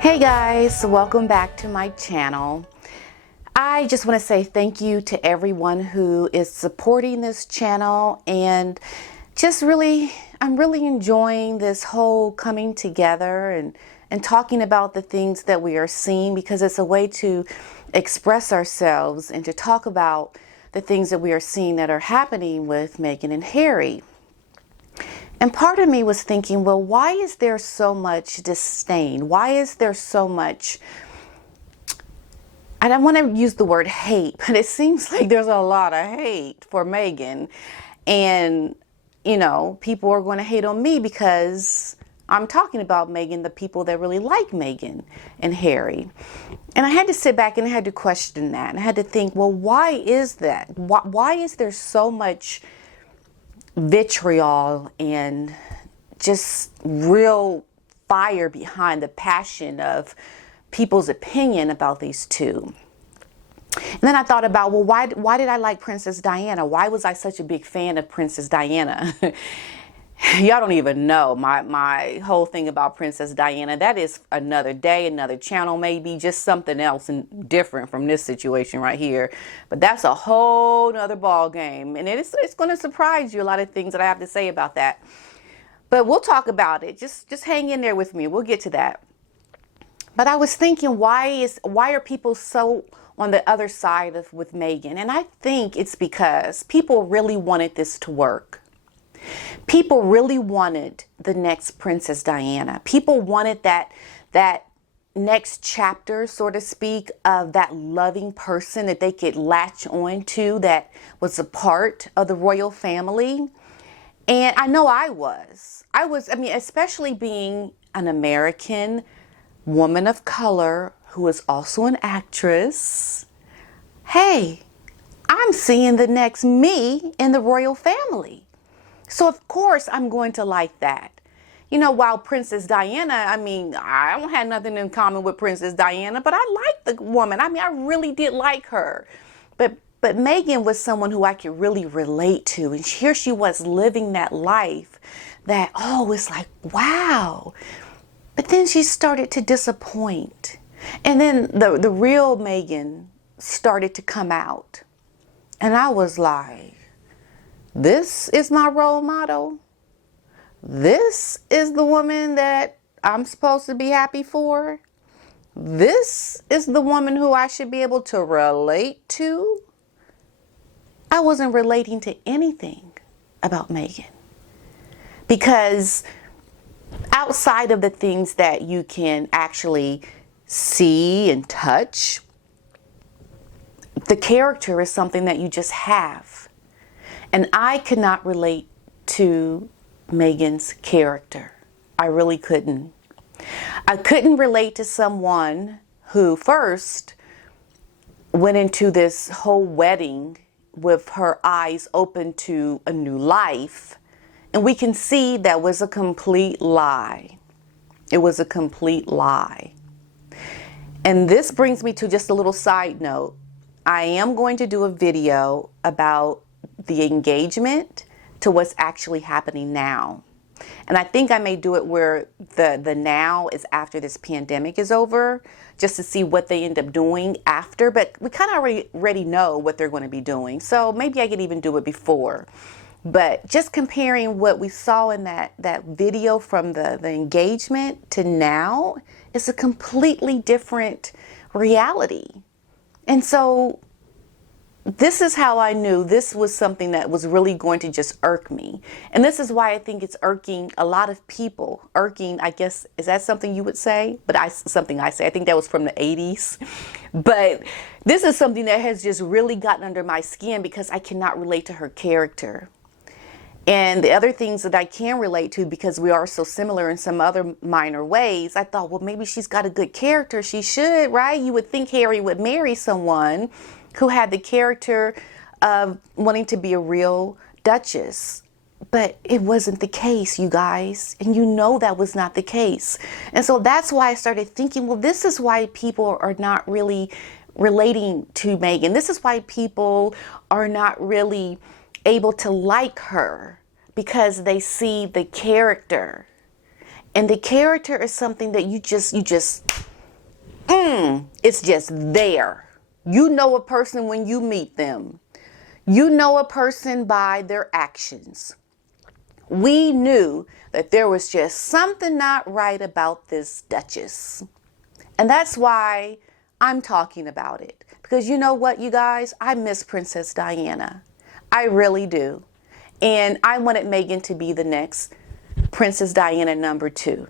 Hey guys, welcome back to my channel. I just want to say thank you to everyone who is supporting this channel, and I'm really enjoying this whole coming together and talking about the things that we are seeing, because it's a way to express ourselves and to talk about the things that we are seeing that are happening with Meghan and Harry. And part of me was thinking, well, why is there so much disdain? Why is there so much, I don't want to use the word hate, but it seems like there's a lot of hate for Meghan. And, you know, people are going to hate on me because I'm talking about Meghan, the people that really like Meghan and Harry. And I had to sit back and I had to question that. And I had to think, well, why is that? Why is there so much vitriol and just real fire behind the passion of people's opinion about these two? And then I thought about, well, why did I like Princess Diana? Why was I such a big fan of Princess Diana? Y'all don't even know my whole thing about Princess Diana. That is another day, another channel, maybe just something else and different from this situation right here. But that's a whole nother ball game, and it's going to surprise you, a lot of things that I have to say about that. But we'll talk about it. Just hang in there with me. We'll get to that. But I was thinking, why are people so on the other side with Meghan? And I think it's because people really wanted this to work. People really wanted the next Princess Diana. People wanted that next chapter, so to speak, of that loving person that they could latch on to, that was a part of the royal family. And I know I mean, especially being an American woman of color who is also an actress. Hey, I'm seeing the next me in the royal family. So of course I'm going to like that. You know, while Princess Diana, I mean, I don't have nothing in common with Princess Diana, but I like the woman. I mean, I really did like her. But Meghan was someone who I could really relate to. And here she was living that life that, oh, it's like, wow. But then she started to disappoint. And then the real Meghan started to come out. And I was like, this is my role model. This is the woman that I'm supposed to be happy for. This is the woman who I should be able to relate to. I wasn't relating to anything about Meghan, because outside of the things that you can actually see and touch, the character is something that you just have. And I could not relate to Meghan's character. I really couldn't. I couldn't relate to someone who first went into this whole wedding with her eyes open to a new life. And we can see that was a complete lie. It was a complete lie. And this brings me to just a little side note. I am going to do a video about the engagement to what's actually happening now. And I think I may do it where the now is after this pandemic is over, just to see what they end up doing after. But we kind of already know what they're going to be doing. So maybe I could even do it before. But just comparing what we saw in that video from the engagement to now is a completely different reality. And so this is how I knew this was something that was really going to just irk me. And this is why I think it's irking a lot of people. Irking, I guess, is that something you would say? But something I say. I think that was from the 80s. But this is something that has just really gotten under my skin because I cannot relate to her character. And the other things that I can relate to, because we are so similar in some other minor ways, I thought, well, maybe she's got a good character. She should, right? You would think Harry would marry someone who had the character of wanting to be a real duchess. But it wasn't the case, you guys. And you know that was not the case. And so that's why I started thinking, well, this is why people are not really relating to Meghan. This is why people are not really able to like her, because they see the character. And the character is something that you just It's just there. You know a person when you meet them. You know a person by their actions. We knew that there was just something not right about this Duchess. And that's why I'm talking about it. Because you know what, you guys? I miss Princess Diana. I really do. And I wanted Meghan to be the next Princess Diana #2.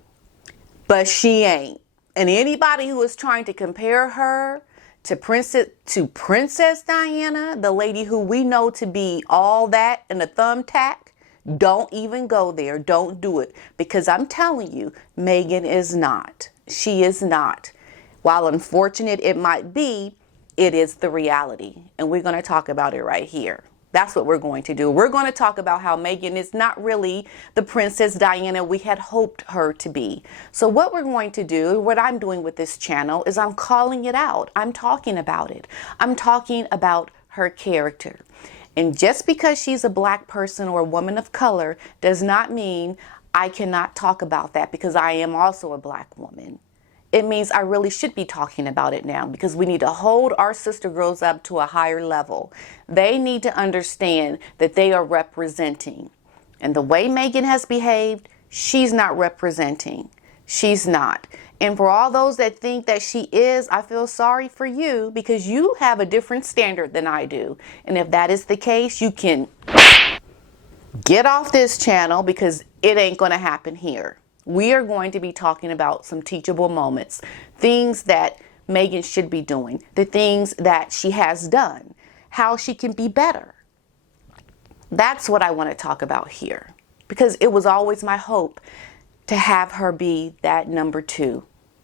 But she ain't. And anybody who is trying to compare her to Princess Diana, the lady who we know to be all that and a thumbtack, don't even go there. Don't do it. Because I'm telling you, Meghan is not. She is not. While unfortunate it might be, it is the reality. And we're going to talk about it right here. That's what we're going to do. We're going to talk about how Meghan is not really the Princess Diana we had hoped her to be. So what we're going to do, what I'm doing with this channel, is I'm calling it out. I'm talking about it. I'm talking about her character. And just because she's a black person or a woman of color does not mean I cannot talk about that, because I am also a black woman. It means I really should be talking about it now, because we need to hold our sister girls up to a higher level. They need to understand that they are representing. And the way Meghan has behaved, she's not representing. She's not. And for all those that think that she is, I feel sorry for you, because you have a different standard than I do. And if that is the case, you can get off this channel, because it ain't going to happen here. We are going to be talking about some teachable moments, things that Meghan should be doing, the things that she has done, how she can be better. That's what I want to talk about here, because it was always my hope to have her be that #2,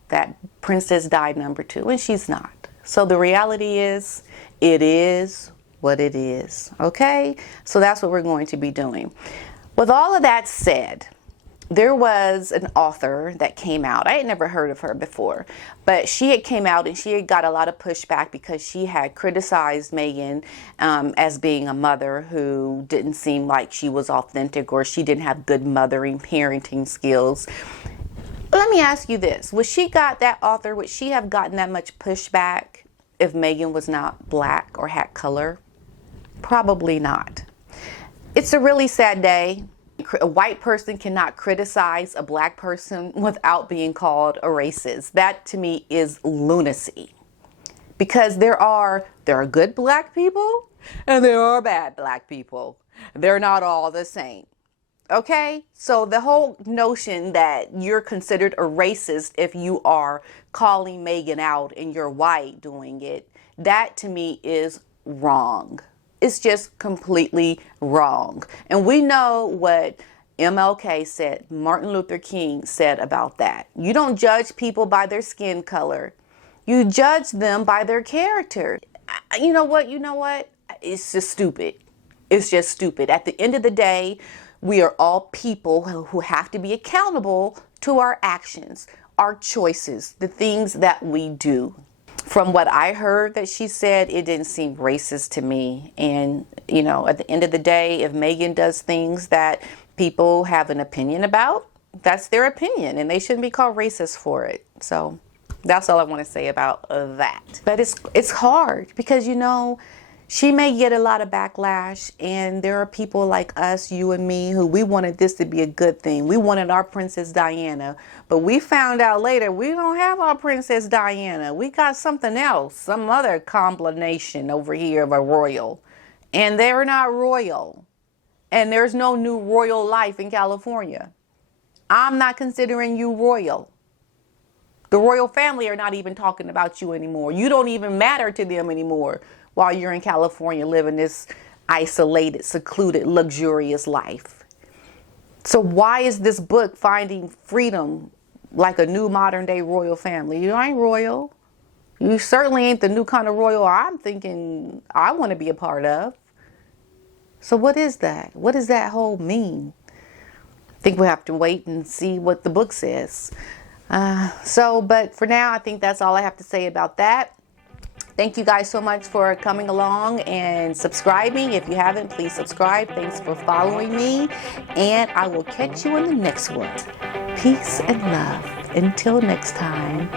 that Princess Di #2, and she's not. So the reality is, it is what it is, okay? So that's what we're going to be doing. With all of that said, there was an author that came out. I had never heard of her before, but she had came out and she had got a lot of pushback because she had criticized Meghan as being a mother who didn't seem like she was authentic, or she didn't have good mothering, parenting skills. Let me ask you this. Would she have gotten that much pushback if Meghan was not black or had color? Probably not. It's a really sad day. A white person cannot criticize a black person without being called a racist. That to me is lunacy. Because there are good black people and there are bad black people. They're not all the same. Okay? So the whole notion that you're considered a racist if you are calling Meghan out and you're white doing it, that to me is wrong. It's just completely wrong. And we know what MLK said, Martin Luther King said about that. You don't judge people by their skin color. You judge them by their character. You know what? It's just stupid. It's just stupid. At the end of the day, we are all people who have to be accountable to our actions, our choices, the things that we do. From what I heard that she said, it didn't seem racist to me. And, you know, at the end of the day, if Meghan does things that people have an opinion about, that's their opinion, and they shouldn't be called racist for it. So that's all I want to say about that. But it's hard because, you know, she may get a lot of backlash, and there are people like us, you and me, who we wanted this to be a good thing. We wanted our Princess Diana, but we found out later we don't have our Princess Diana. We got something else, some other combination over here of a royal, and they're not royal. And there's no new royal life in California. I'm not considering you royal. The royal family are not even talking about you anymore. You don't even matter to them anymore while you're in California living this isolated, secluded, luxurious life. So why is this book Finding Freedom like a new modern day royal family? You ain't royal. You certainly ain't the new kind of royal I'm thinking I want to be a part of. So what is that? What does that whole mean? I think we have to wait and see what the book says. But for now, I think that's all I have to say about that. Thank you guys so much for coming along and subscribing. If you haven't, please subscribe. Thanks for following me. And I will catch you in the next one. Peace and love. Until next time.